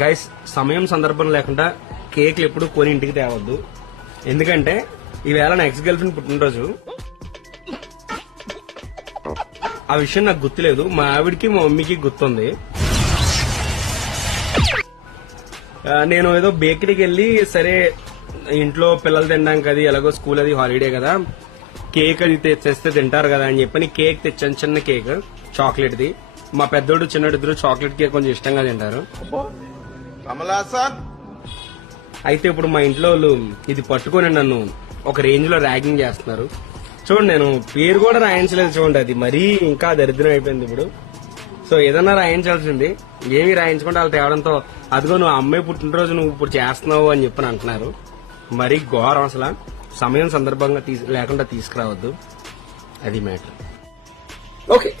Guys, సమయం సందర్భం లేకుండా కేకులు ఎప్పుడు కొని ఇంటికి తేవద్దు. ఎందుకంటే ఈవేళ నా ఎక్స్ గర్ల్ ఫ్రెండ్ పుట్టినరోజు. ఆ విషయం నాకు గుర్తులేదు, మా ఆవిడికి మా మమ్మీకి గుర్తుంది. నేను ఏదో బేకరీకి వెళ్లి, సరే ఇంట్లో పిల్లలు తినడానికి అది ఎలాగో స్కూల్ అది హాలిడే కదా, కేక్ అది తెస్తే తింటారు కదా అని చెప్పని కేక్ తెచ్చాను. చిన్న కేక్, చాక్లెట్ది. మా పెద్దోడు చిన్నోడు ఇద్దరు చాక్లెట్ కేక్ కొంచెం ఇష్టంగా తింటారు. అయితే ఇప్పుడు మా ఇంట్లో వాళ్ళు ఇది పట్టుకొని నన్ను ఒక రేంజ్ లో ర్యాగింగ్ చేస్తున్నారు. చూడండి, నేను పేరు కూడా రాయించలేదు. చూడండి, అది మరీ ఇంకా దరిద్రం అయిపోయింది ఇప్పుడు. సో ఏదన్నా రాయించాల్సింది, ఏమి రాయించకుండా వాళ్ళు తేవడంతో అదిగో నువ్వు అమ్మాయి పుట్టినరోజు నువ్వు ఇప్పుడు చేస్తున్నావు అని చెప్పని అంటున్నారు. మరీ ఘోరం. అసలు సమయం సందర్భంగా లేకుండా తీసుకురావద్దు. అది మ్యాటర్. ఓకే.